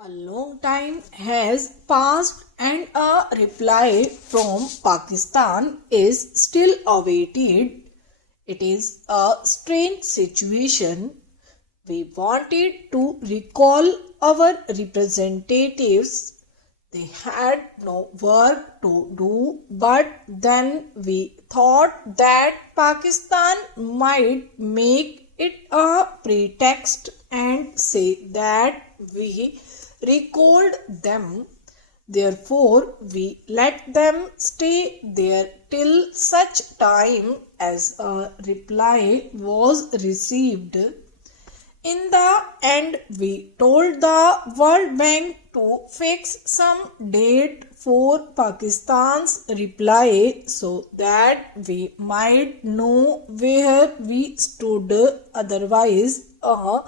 A long time has passed and a reply from Pakistan is still awaited. It is a strange situation. We wanted to recall our representatives. They had no work to do, but then we thought that Pakistan might make it a pretext and say that we recalled them. Therefore, we let them stay there till such time as a reply was received. In the end, we told the World Bank to fix some date for Pakistan's reply so that we might know where we stood. Otherwise, a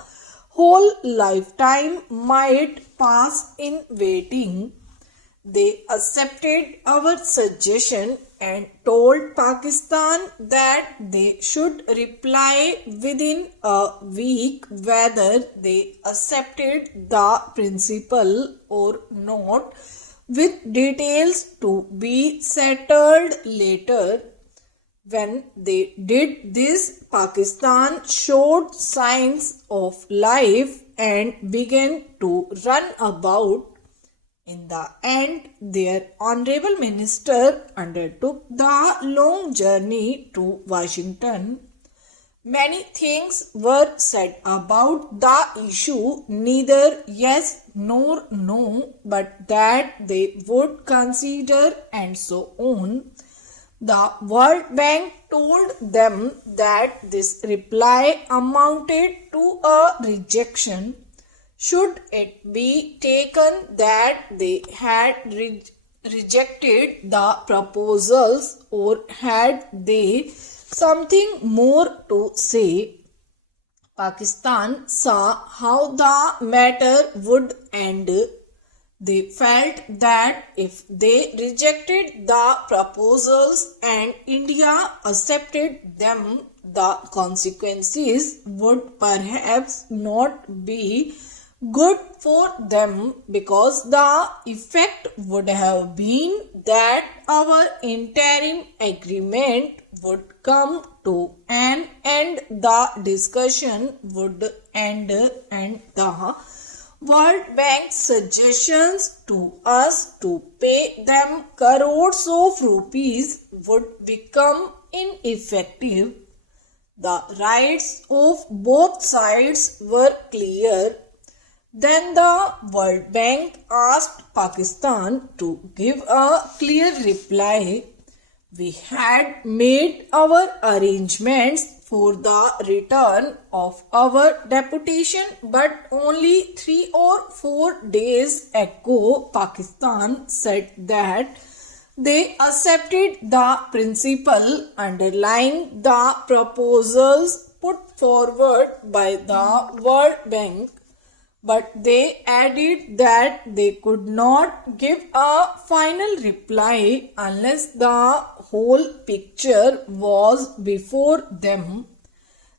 whole lifetime might pass in waiting. They accepted our suggestion and told Pakistan that they should reply within a week whether they accepted the principle or not, with details to be settled later. When they did this, Pakistan showed signs of life and began to run about. In the end, their honorable minister undertook the long journey to Washington. Many things were said about the issue, neither yes nor no, but that they would consider and so on. The World Bank told them that this reply amounted to a rejection. Should it be taken that they had rejected the proposals, or had they something more to say? Pakistan saw how the matter would end. They felt that if they rejected the proposals and India accepted them, the consequences would perhaps not be good for them, because the effect would have been that our interim agreement would come to an end, the discussion would end, and the World Bank's suggestions to us to pay them crores of rupees would become ineffective. The rights of both sides were clear. Then the World Bank asked Pakistan to give a clear reply. We had made our arrangements for the return of our deputation, but only 3 or 4 days ago Pakistan said that they accepted the principle underlying the proposals put forward by the World Bank. But they added that they could not give a final reply unless the whole picture was before them.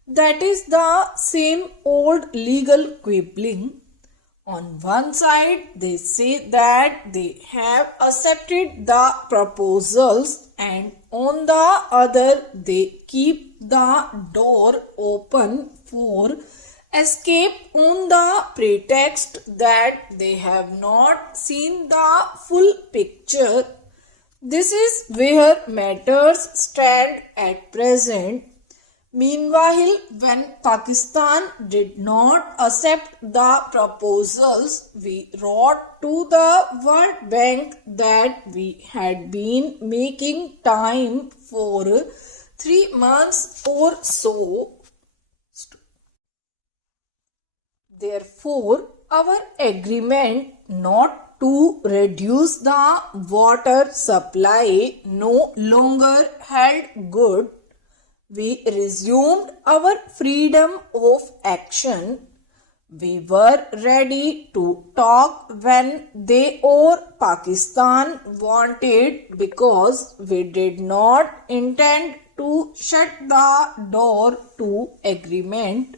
That is the same old legal quibbling. On one side, they say that they have accepted the proposals, and on the other, they keep the door open for escape on the pretext that they have not seen the full picture. This is where matters stand at present. Meanwhile, when Pakistan did not accept the proposals, we wrote to the World Bank that we had been making time for 3 months or so. Therefore, our agreement not to reduce the water supply no longer held good. We resumed our freedom of action. We were ready to talk when they or Pakistan wanted, because we did not intend to shut the door to agreement.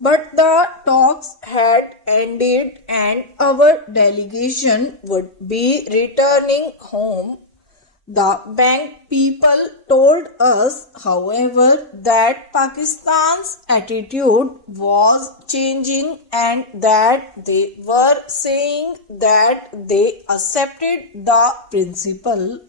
But the talks had ended and our delegation would be returning home. The bank people told us, however, that Pakistan's attitude was changing and that they were saying that they accepted the principle.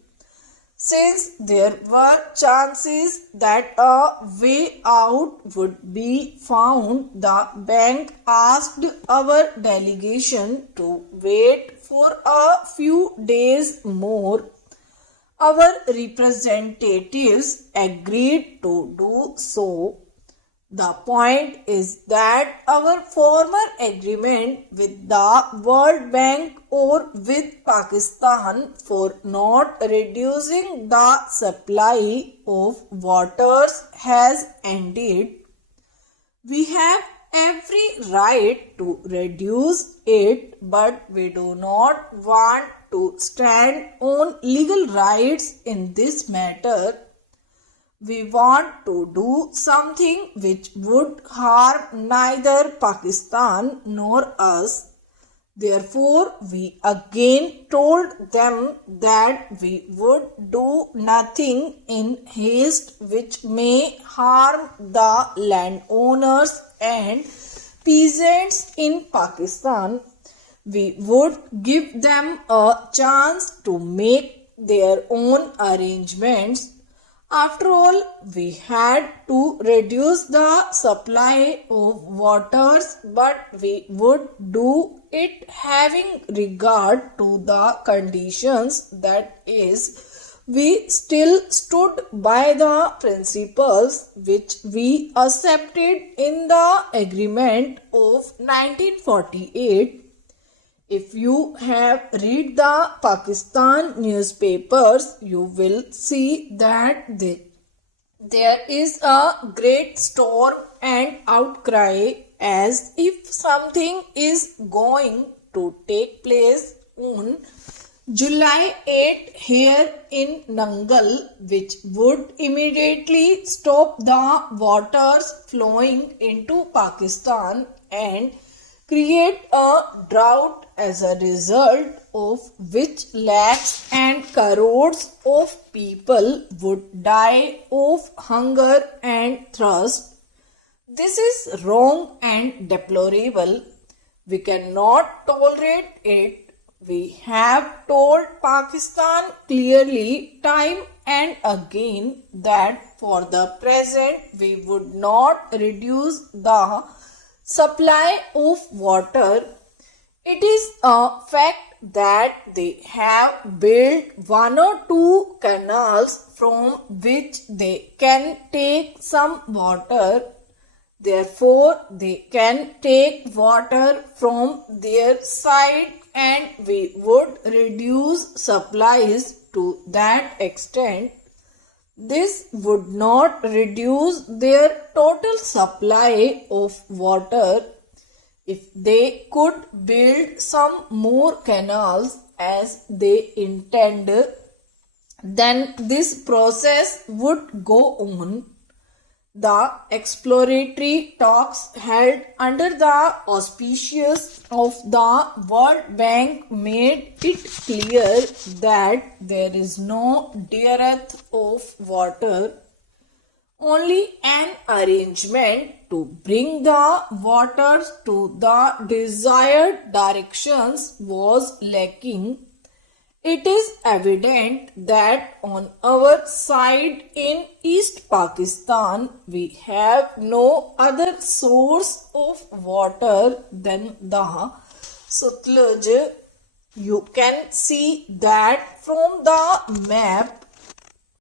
Since there were chances that a way out would be found, the bank asked our delegation to wait for a few days more. Our representatives agreed to do so. The point is that our former agreement with the World Bank or with Pakistan for not reducing the supply of waters has ended. We have every right to reduce it, but we do not want to stand on legal rights in this matter. We want to do something which would harm neither Pakistan nor us. Therefore, we again told them that we would do nothing in haste which may harm the landowners and peasants in Pakistan. We would give them a chance to make their own arrangements. After all, we had to reduce the supply of waters, but we would do it having regard to the conditions, that is, we still stood by the principles which we accepted in the agreement of 1948. If you have read the Pakistan newspapers, you will see that there is a great storm and outcry as if something is going to take place on July 8 here in Nangal, which would immediately stop the waters flowing into Pakistan and create a drought, as a result of which lakhs and crores of people would die of hunger and thirst. This is wrong and deplorable. We cannot tolerate it. We have told Pakistan clearly time and again that for the present we would not reduce the supply of water. It is a fact that they have built one or two canals from which they can take some water. Therefore, they can take water from their side and we would reduce supplies to that extent. This would not reduce their total supply of water. If they could build some more canals as they intend, then this process would go on. The exploratory talks held under the auspices of the World Bank made it clear that there is no dearth of water. Only an arrangement to bring the waters to the desired directions was lacking. It is evident that on our side in East Pakistan we have no other source of water than the Sutlej. You can see that from the map.